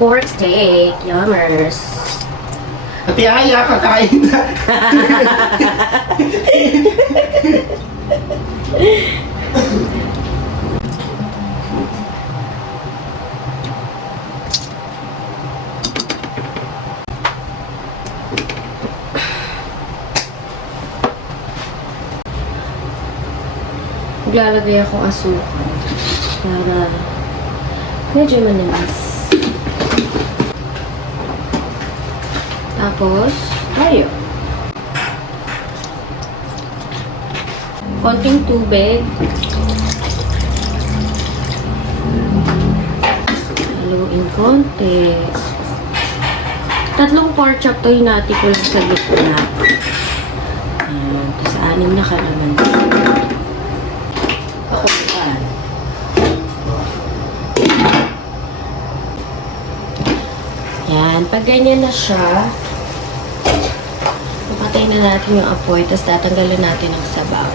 Pork steak. Yummers. Ate Aya, kakain na. Maglalagay akong asukal para medyo manamis. Tapos, tayo. Konting tubig. Haluin konti. 3 pork chop to hinati ko lang sa gitna. Ayan. Tapos 6 na kalamansi. Yan. Pag ganyan na siya, papatay na natin yung apoy, tapos tatanggalan natin ang sabaw.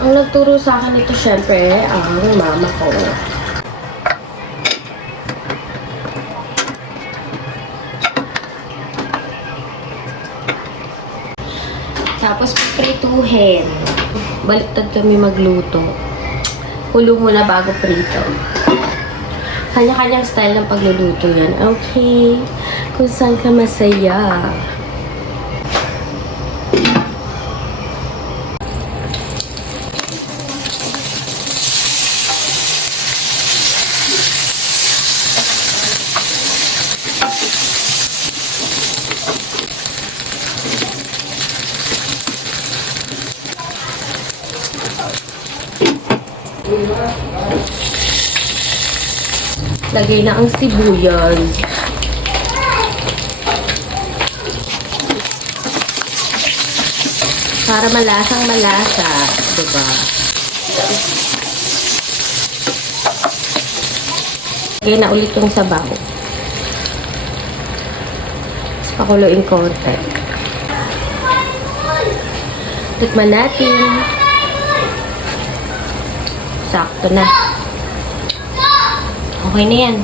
Ang nagturo sa akin ito, syempre, ang mama ko. Tapos, prituhin. Baliktad kami magluto. Kulo muna bago prito. Kanya-kanyang style ng pagluluto yan. Okay. Kung saan ka masaya. Lagay na ang sibuyas. Para malasang malasa, diba? Lagay na ulit yung sabaw. Tapos pakuluin konti. Tikman natin. Sakto na. Okay na yan.